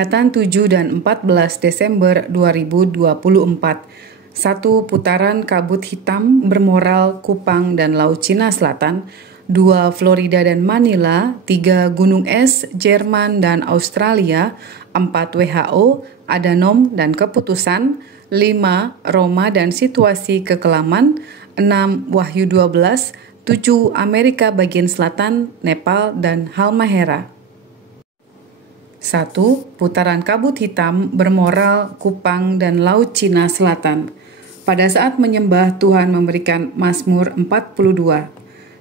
Penglihatan 7 dan 14 Desember 2024. Satu putaran kabut hitam bermoral Kupang dan Laut Cina Selatan, 2 Florida dan Manila, 3 gunung es Jerman dan Australia, 4 WHO, Adhanom dan keputusan, 5 Roma dan situasi kekelaman, 6 Wahyu 12, 7 Amerika bagian selatan, Nepal dan Halmahera. 1. Putaran kabut hitam bermoral Kupang dan Laut Cina Selatan. Pada saat menyembah, Tuhan memberikan Mazmur 42.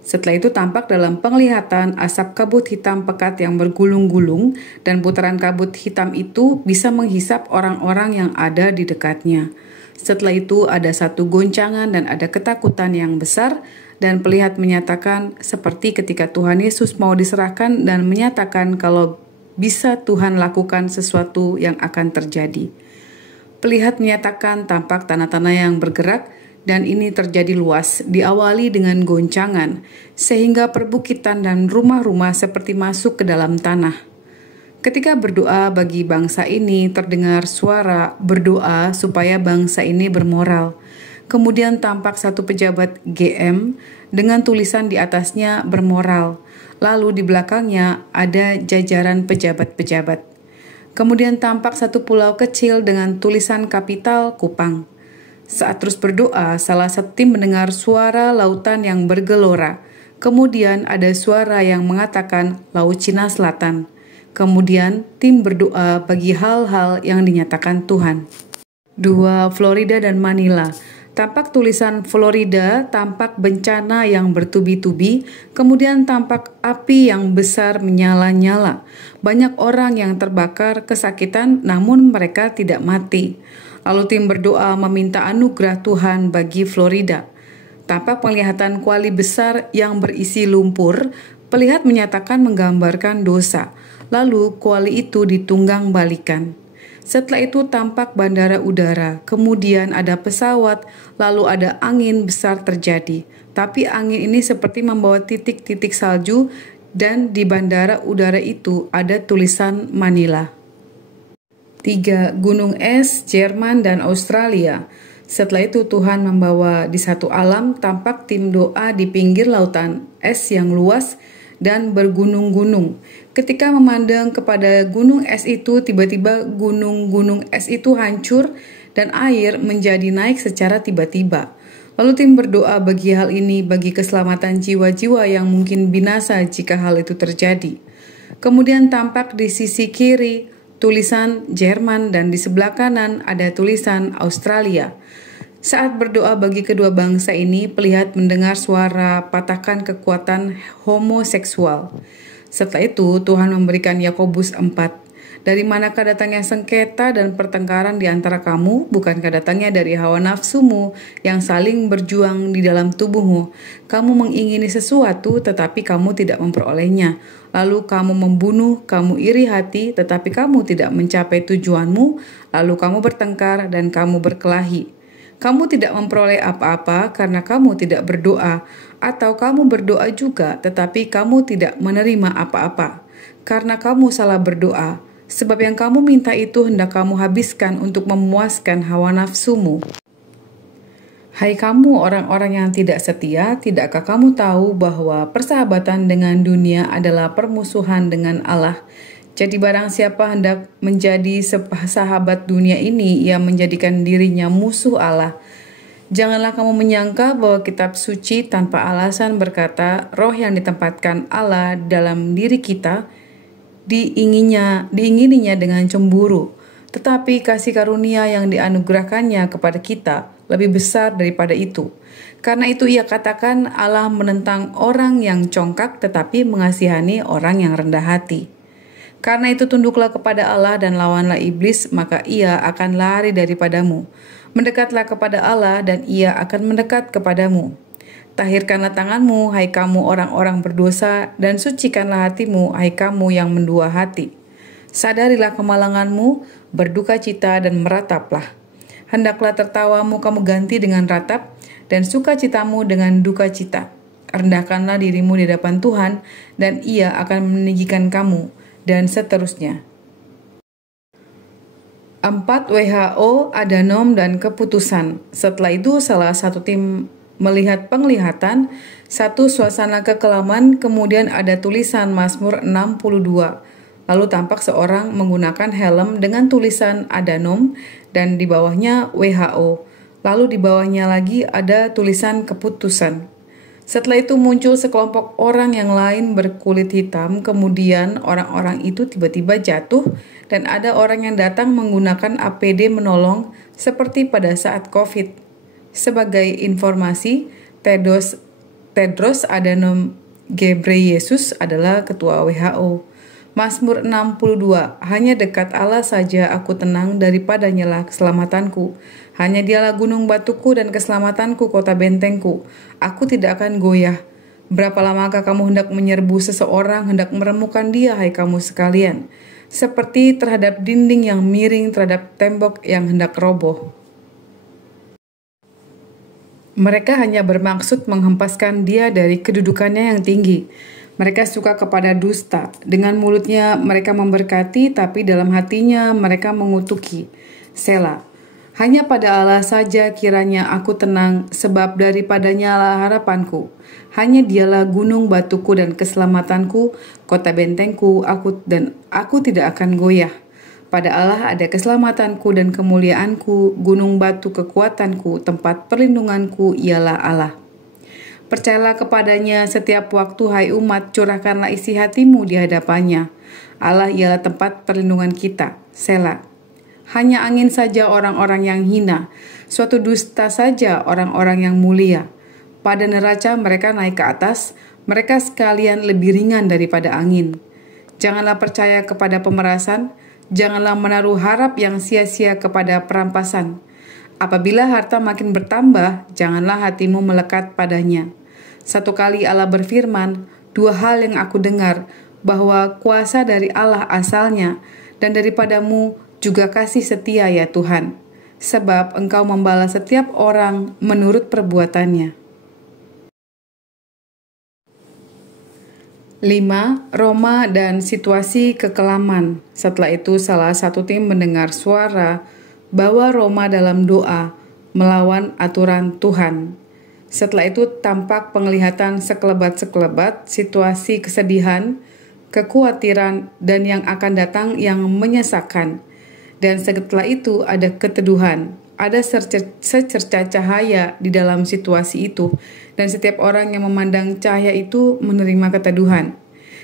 Setelah itu tampak dalam penglihatan asap kabut hitam pekat yang bergulung-gulung, dan putaran kabut hitam itu bisa menghisap orang-orang yang ada di dekatnya. Setelah itu ada satu goncangan dan ada ketakutan yang besar, dan pelihat menyatakan seperti ketika Tuhan Yesus mau diserahkan dan menyatakan kalau bisa Tuhan lakukan sesuatu yang akan terjadi. Pelihat menyatakan tampak tanah-tanah yang bergerak, dan ini terjadi luas, diawali dengan goncangan, sehingga perbukitan dan rumah-rumah seperti masuk ke dalam tanah. Ketika berdoa bagi bangsa ini, terdengar suara berdoa supaya bangsa ini bermoral. Kemudian tampak satu pejabat GM dengan tulisan di atasnya bermoral. Lalu di belakangnya ada jajaran pejabat-pejabat. Kemudian tampak satu pulau kecil dengan tulisan kapital Kupang. Saat terus berdoa, salah satu tim mendengar suara lautan yang bergelora. Kemudian ada suara yang mengatakan Laut Cina Selatan. Kemudian tim berdoa bagi hal-hal yang dinyatakan Tuhan. 2 Florida dan Manila. Tampak tulisan Florida, tampak bencana yang bertubi-tubi, kemudian tampak api yang besar menyala-nyala. Banyak orang yang terbakar kesakitan, namun mereka tidak mati. Lalu tim berdoa meminta anugerah Tuhan bagi Florida. Tampak penglihatan kuali besar yang berisi lumpur, pelihat menyatakan menggambarkan dosa. Lalu kuali itu ditunggang balikan. Setelah itu tampak bandara udara, kemudian ada pesawat, lalu ada angin besar terjadi. Tapi angin ini seperti membawa titik-titik salju, dan di bandara udara itu ada tulisan Manila. 3 gunung es Jerman dan Australia. Setelah itu Tuhan membawa di satu alam, tampak tim doa di pinggir lautan es yang luas dan bergunung-gunung. Ketika memandang kepada gunung es itu, tiba-tiba gunung-gunung es itu hancur dan air menjadi naik secara tiba-tiba. Lalu tim berdoa bagi hal ini, bagi keselamatan jiwa-jiwa yang mungkin binasa jika hal itu terjadi. Kemudian tampak di sisi kiri tulisan Jerman dan di sebelah kanan ada tulisan Australia. Saat berdoa bagi kedua bangsa ini, pelihat mendengar suara patahkan kekuatan homoseksual. Setelah itu, Tuhan memberikan Yakobus 4. Dari manakah datangnya sengketa dan pertengkaran di antara kamu? Bukankah datangnya dari hawa nafsumu yang saling berjuang di dalam tubuhmu? Kamu mengingini sesuatu, tetapi kamu tidak memperolehnya. Lalu kamu membunuh, kamu iri hati, tetapi kamu tidak mencapai tujuanmu. Lalu kamu bertengkar dan kamu berkelahi. Kamu tidak memperoleh apa-apa karena kamu tidak berdoa, atau kamu berdoa juga tetapi kamu tidak menerima apa-apa, karena kamu salah berdoa, sebab yang kamu minta itu hendak kamu habiskan untuk memuaskan hawa nafsumu. Hai kamu orang-orang yang tidak setia, tidakkah kamu tahu bahwa persahabatan dengan dunia adalah permusuhan dengan Allah? Jadi barang siapa hendak menjadi sahabat dunia ini, ia menjadikan dirinya musuh Allah. Janganlah kamu menyangka bahwa kitab suci tanpa alasan berkata, roh yang ditempatkan Allah dalam diri kita diingininya dengan cemburu. Tetapi kasih karunia yang dianugerahkannya kepada kita lebih besar daripada itu. Karena itu ia katakan Allah menentang orang yang congkak tetapi mengasihani orang yang rendah hati. Karena itu tunduklah kepada Allah dan lawanlah iblis, maka ia akan lari daripadamu. Mendekatlah kepada Allah dan ia akan mendekat kepadamu. Tahirkanlah tanganmu, hai kamu orang-orang berdosa, dan sucikanlah hatimu, hai kamu yang mendua hati. Sadarilah kemalanganmu, berduka cita dan merataplah. Hendaklah tertawamu kamu ganti dengan ratap, dan sukacitamu dengan duka cita. Rendahkanlah dirimu di hadapan Tuhan, dan ia akan meninggikan kamu. Dan seterusnya. 4. WHO, Adanom, dan keputusan. Setelah itu salah satu tim melihat penglihatan, 1. Suasana kekelaman, kemudian ada tulisan Mazmur 62. Lalu tampak seorang menggunakan helm dengan tulisan Adanom dan di bawahnya WHO. Lalu di bawahnya lagi ada tulisan keputusan. Setelah itu muncul sekelompok orang yang lain berkulit hitam, kemudian orang-orang itu tiba-tiba jatuh dan ada orang yang datang menggunakan APD menolong seperti pada saat COVID. Sebagai informasi, Tedros Adhanom Ghebreyesus adalah ketua WHO. Mazmur 62, hanya dekat Allah saja aku tenang, daripadanya lah keselamatanku. Hanya dialah gunung batuku dan keselamatanku, kota bentengku. Aku tidak akan goyah. Berapa lamakah kamu hendak menyerbu seseorang, hendak meremukan dia, hai kamu sekalian? Seperti terhadap dinding yang miring, terhadap tembok yang hendak roboh. Mereka hanya bermaksud menghempaskan dia dari kedudukannya yang tinggi. Mereka suka kepada dusta. Dengan mulutnya mereka memberkati, tapi dalam hatinya mereka mengutuki. Selah. Hanya pada Allah saja kiranya aku tenang, sebab daripadanya lah harapanku. Hanya dialah gunung batuku dan keselamatanku, kota bentengku, aku tidak akan goyah. Pada Allah ada keselamatanku dan kemuliaanku, gunung batu kekuatanku, tempat perlindunganku ialah Allah. Percayalah kepadanya setiap waktu, hai umat, curahkanlah isi hatimu di hadapannya. Allah ialah tempat perlindungan kita. Selah. Hanya angin saja orang-orang yang hina, suatu dusta saja orang-orang yang mulia. Pada neraca mereka naik ke atas, mereka sekalian lebih ringan daripada angin. Janganlah percaya kepada pemerasan, janganlah menaruh harap yang sia-sia kepada perampasan. Apabila harta makin bertambah, janganlah hatimu melekat padanya. Satu kali Allah berfirman, 2 hal yang aku dengar, bahwa kuasa dari Allah asalnya, dan daripadamu juga kasih setia ya Tuhan, sebab Engkau membalas setiap orang menurut perbuatannya. 5. Roma dan situasi kekelaman. Setelah itu salah satu tim mendengar suara bahwa Roma dalam doa melawan aturan Tuhan. Setelah itu tampak penglihatan sekelebat-sekelebat, situasi kesedihan, kekhawatiran, dan yang akan datang yang menyesakan. Dan setelah itu ada keteduhan, ada secerca cahaya di dalam situasi itu, dan setiap orang yang memandang cahaya itu menerima keteduhan.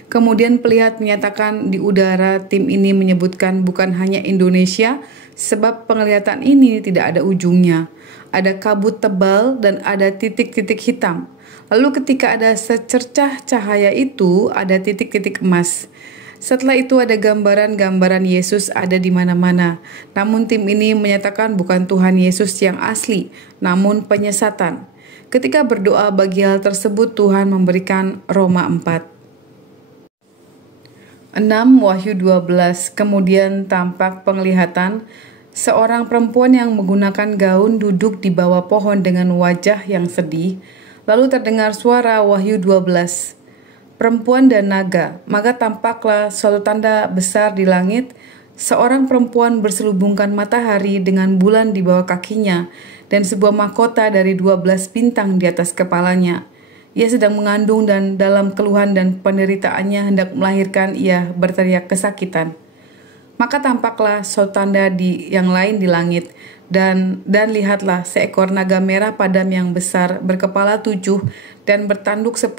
Kemudian pelihat menyatakan di udara, tim ini menyebutkan bukan hanya Indonesia, sebab penglihatan ini tidak ada ujungnya. Ada kabut tebal dan ada titik-titik hitam. Lalu ketika ada secercah cahaya itu, ada titik-titik emas. Setelah itu ada gambaran-gambaran Yesus ada di mana-mana. Namun tim ini menyatakan bukan Tuhan Yesus yang asli, namun penyesatan. Ketika berdoa bagi hal tersebut, Tuhan memberikan Roma 4. 6. Wahyu 12. Kemudian tampak penglihatan seorang perempuan yang menggunakan gaun duduk di bawah pohon dengan wajah yang sedih. Lalu terdengar suara Wahyu 12. Perempuan dan naga, maka tampaklah suatu tanda besar di langit, seorang perempuan berselubungkan matahari dengan bulan di bawah kakinya, dan sebuah mahkota dari 12 bintang di atas kepalanya. Ia sedang mengandung dan dalam keluhan dan penderitaannya hendak melahirkan, ia berteriak kesakitan. Maka tampaklah suatu tanda yang lain di langit, dan lihatlah seekor naga merah padam yang besar berkepala 7 dan bertanduk 10,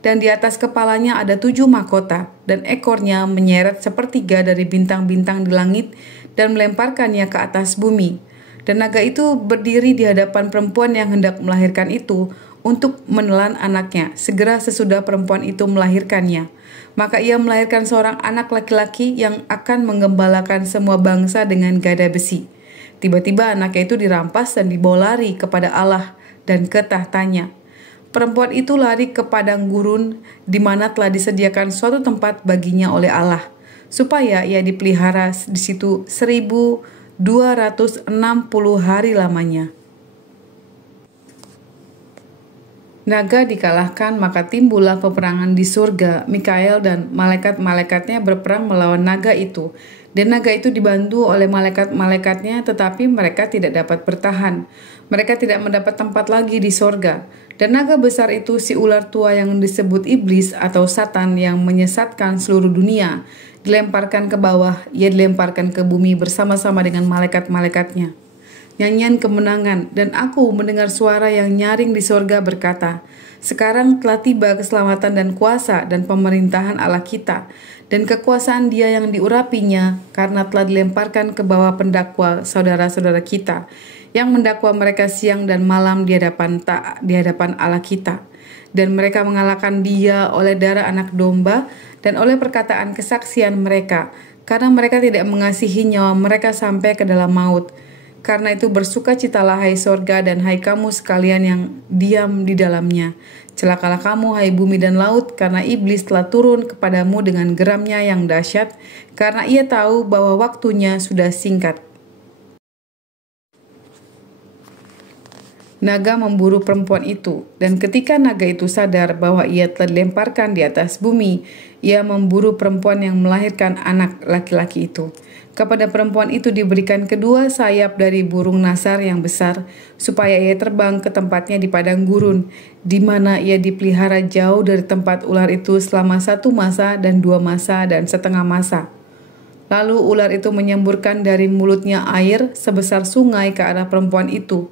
dan di atas kepalanya ada 7 mahkota, dan ekornya menyeret sepertiga dari bintang-bintang di langit dan melemparkannya ke atas bumi. Dan naga itu berdiri di hadapan perempuan yang hendak melahirkan itu untuk menelan anaknya, segera sesudah perempuan itu melahirkannya. Maka ia melahirkan seorang anak laki-laki yang akan menggembalakan semua bangsa dengan gada besi. Tiba-tiba anaknya itu dirampas dan dibawa lari kepada Allah dan ke tahtanya. Perempuan itu lari ke padang gurun di mana telah disediakan suatu tempat baginya oleh Allah, supaya ia dipelihara di situ 1260 hari lamanya. Naga dikalahkan, maka timbullah peperangan di surga. Mikael dan malaikat-malaikatnya berperang melawan naga itu, Dan naga itu dibantu oleh malaikat-malaikatnya, tetapi mereka tidak dapat bertahan. Mereka tidak mendapat tempat lagi di sorga. Dan naga besar itu si ular tua yang disebut iblis atau Satan yang menyesatkan seluruh dunia, dilemparkan ke bawah, ia dilemparkan ke bumi bersama-sama dengan malaikat-malaikatnya. Nyanyian kemenangan, dan aku mendengar suara yang nyaring di sorga berkata, "Sekarang telah tiba keselamatan dan kuasa dan pemerintahan Allah kita, dan kekuasaan Dia yang diurapinya, karena telah dilemparkan ke bawah pendakwa saudara-saudara kita, yang mendakwa mereka siang dan malam di hadapan Allah kita. Dan mereka mengalahkan Dia oleh darah anak domba dan oleh perkataan kesaksian mereka, karena mereka tidak mengasihi nyawa mereka sampai ke dalam maut. Karena itu bersukacitalah hai sorga dan hai kamu sekalian yang diam di dalamnya. Celakalah kamu hai bumi dan laut, karena iblis telah turun kepadamu dengan geramnya yang dahsyat, karena ia tahu bahwa waktunya sudah singkat." Naga memburu perempuan itu, dan ketika naga itu sadar bahwa ia telah dilemparkan di atas bumi, ia memburu perempuan yang melahirkan anak laki-laki itu. Kepada perempuan itu diberikan kedua sayap dari burung nasar yang besar, supaya ia terbang ke tempatnya di padang gurun, di mana ia dipelihara jauh dari tempat ular itu selama 1 masa dan 2 masa dan setengah masa. Lalu ular itu menyemburkan dari mulutnya air sebesar sungai ke arah perempuan itu,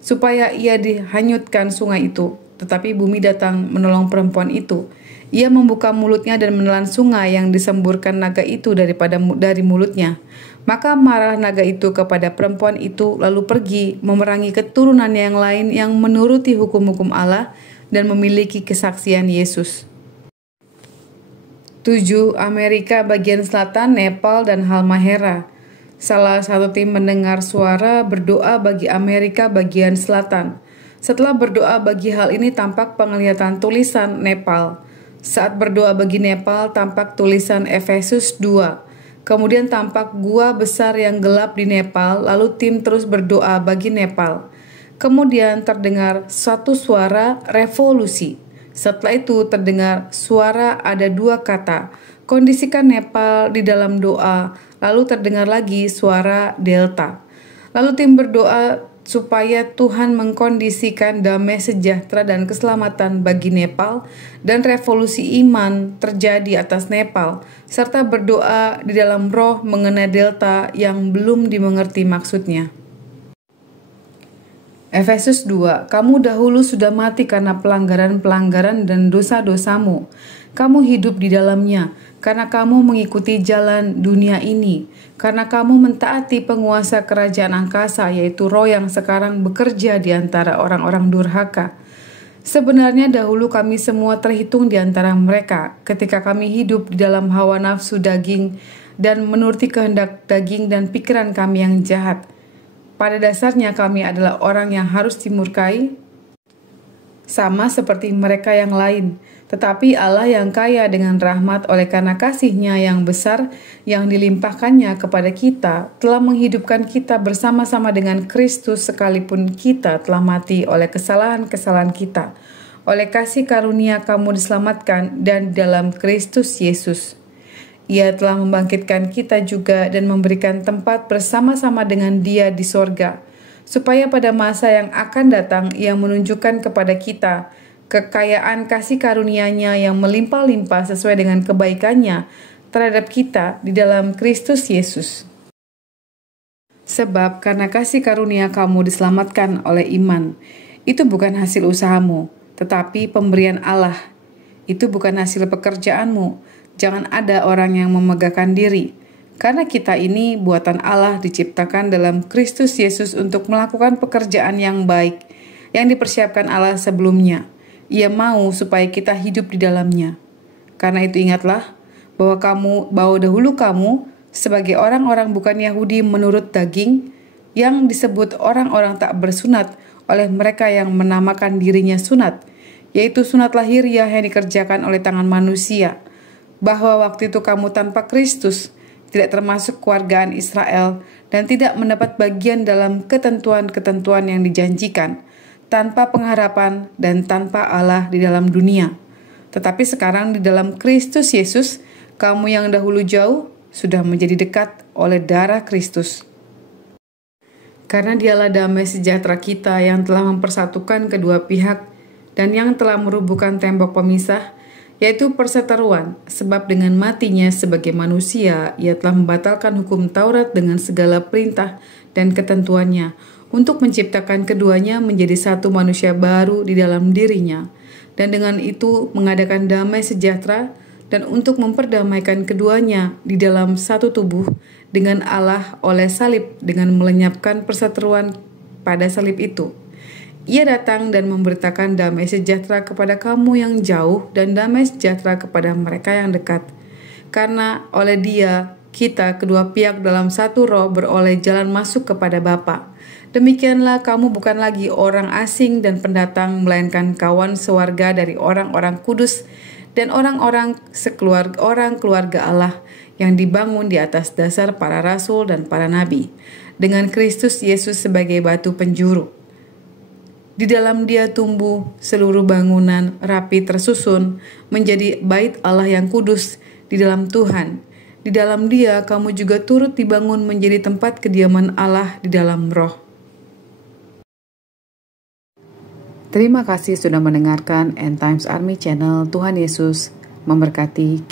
supaya ia dihanyutkan sungai itu. Tetapi bumi datang menolong perempuan itu. Ia membuka mulutnya dan menelan sungai yang disemburkan naga itu dari mulutnya. Maka marah naga itu kepada perempuan itu, lalu pergi memerangi keturunan yang lain yang menuruti hukum-hukum Allah dan memiliki kesaksian Yesus. 7. Amerika bagian selatan, Nepal, dan Halmahera. Salah satu tim mendengar suara berdoa bagi Amerika bagian selatan. Setelah berdoa bagi hal ini tampak penglihatan tulisan Nepal. Saat berdoa bagi Nepal tampak tulisan Efesus 2. Kemudian tampak gua besar yang gelap di Nepal, lalu tim terus berdoa bagi Nepal. Kemudian terdengar suatu suara revolusi. Setelah itu terdengar suara ada 2 kata, "Kondisikan Nepal di dalam doa." Lalu terdengar lagi suara delta. Lalu tim berdoa supaya Tuhan mengkondisikan damai sejahtera dan keselamatan bagi Nepal dan revolusi iman terjadi atas Nepal, serta berdoa di dalam roh mengenai delta yang belum dimengerti maksudnya. Efesus 2. Kamu dahulu sudah mati karena pelanggaran-pelanggaran dan dosa-dosamu. Kamu hidup di dalamnya, karena kamu mengikuti jalan dunia ini, karena kamu mentaati penguasa kerajaan angkasa, yaitu roh yang sekarang bekerja di antara orang-orang durhaka. Sebenarnya dahulu kami semua terhitung di antara mereka, ketika kami hidup di dalam hawa nafsu daging dan menuruti kehendak daging dan pikiran kami yang jahat. Pada dasarnya kami adalah orang yang harus dimurkai, sama seperti mereka yang lain. Tetapi Allah yang kaya dengan rahmat oleh karena kasih-Nya yang besar yang dilimpahkannya kepada kita, telah menghidupkan kita bersama-sama dengan Kristus sekalipun kita telah mati oleh kesalahan-kesalahan kita. Oleh kasih karunia kamu diselamatkan dan dalam Kristus Yesus. Ia telah membangkitkan kita juga dan memberikan tempat bersama-sama dengan Dia di sorga, supaya pada masa yang akan datang Ia menunjukkan kepada kita kekayaan kasih karunia-Nya yang melimpah-limpah sesuai dengan kebaikan-Nya terhadap kita di dalam Kristus Yesus. Sebab karena kasih karunia kamu diselamatkan oleh iman, itu bukan hasil usahamu, tetapi pemberian Allah. Itu bukan hasil pekerjaanmu. Jangan ada orang yang memegahkan diri. Karena kita ini buatan Allah diciptakan dalam Kristus Yesus untuk melakukan pekerjaan yang baik yang dipersiapkan Allah sebelumnya. Ia mau supaya kita hidup di dalamnya. Karena itu ingatlah bahwa dahulu kamu sebagai orang-orang bukan Yahudi menurut daging yang disebut orang-orang tak bersunat oleh mereka yang menamakan dirinya sunat, yaitu sunat lahiriah yang dikerjakan oleh tangan manusia. Bahwa waktu itu kamu tanpa Kristus, tidak termasuk keluargaan Israel, dan tidak mendapat bagian dalam ketentuan-ketentuan yang dijanjikan, tanpa pengharapan dan tanpa Allah di dalam dunia. Tetapi sekarang di dalam Kristus Yesus, kamu yang dahulu jauh, sudah menjadi dekat oleh darah Kristus. Karena dialah damai sejahtera kita yang telah mempersatukan kedua pihak dan yang telah merubuhkan tembok pemisah, yaitu perseteruan, sebab dengan matinya sebagai manusia, ia telah membatalkan hukum Taurat dengan segala perintah dan ketentuannya, untuk menciptakan keduanya menjadi satu manusia baru di dalam dirinya, dan dengan itu mengadakan damai sejahtera, dan untuk memperdamaikan keduanya di dalam satu tubuh dengan Allah oleh salib, dengan melenyapkan perseteruan pada salib itu. Ia datang dan memberitakan damai sejahtera kepada kamu yang jauh dan damai sejahtera kepada mereka yang dekat. Karena oleh Dia, kita kedua pihak dalam satu roh beroleh jalan masuk kepada Bapa. Demikianlah kamu bukan lagi orang asing dan pendatang, melainkan kawan sewarga dari orang-orang kudus dan orang-orang keluarga Allah yang dibangun di atas dasar para rasul dan para nabi, dengan Kristus Yesus sebagai batu penjuru. Di dalam Dia tumbuh seluruh bangunan rapi tersusun menjadi bait Allah yang kudus di dalam Tuhan. Di dalam Dia kamu juga turut dibangun menjadi tempat kediaman Allah di dalam Roh. Terima kasih sudah mendengarkan End Times Army Channel. Tuhan Yesus memberkati kita.